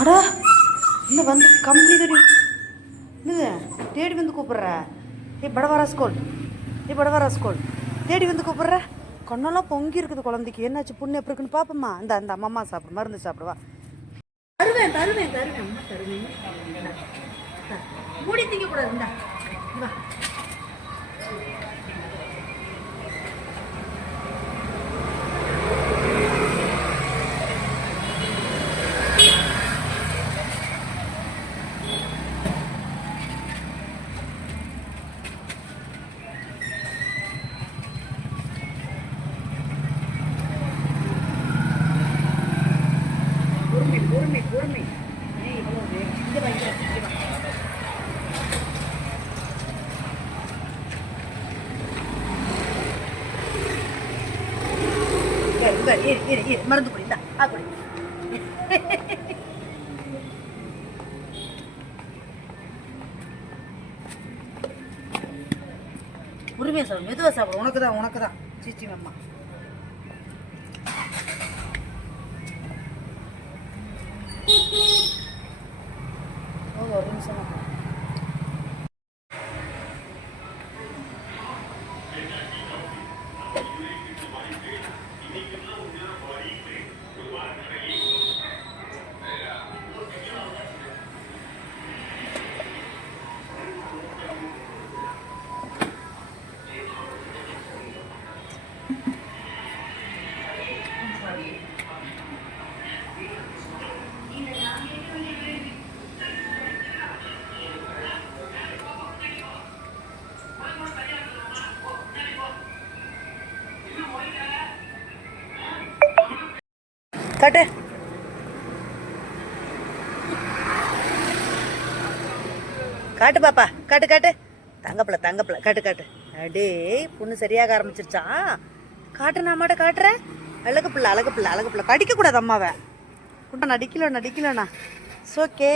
அடா இந்த வந்து கம்பெனி தடி என்னது தேடி வந்து கூப்பிட்ற. ஏ படவாரா ஸ்கூல். ஏ படவாரா ஸ்கூல். தேடி வந்து கூப்பிட்ற. கண்ணெல்லாம் பொங்கி இருக்குது குழந்தைக்கு. என்னாச்சு புண்ணு எப்படி இருக்குன்னு பார்ப்போம்மா இந்த அந்த அம்மா சாப்பிடு மருந்து சாப்பிடுவா. தருவேன் தருவேன் தருவேன். அம்மா தருவேன். மூடி திங்க கூடாது பொறுமை இரு, மருந்து குடி குடி பொறுமையா சாப்பிடும் மெதுவா சாப்பிடும் உனக்கு தான் உனக்கு தான் சீச்சி அம்மா. por un காட்டு. காட்டு பாப்பா காட்டு காட்டு. தங்கப்பில தங்கப்பில காட்டு காட்டு. அடே பொண்ணு சரியாக ஆரம்பிச்சிருச்சா? காட்டு நான் மாட்ட காட்டுறேன். அழகு பிள்ளை அழகு பிள்ளை அழகு பிள்ளை. கடிக்க அம்மாவை. குண்டா நடிக்கலண்ணா நடிக்கலண்ணா. ஓகே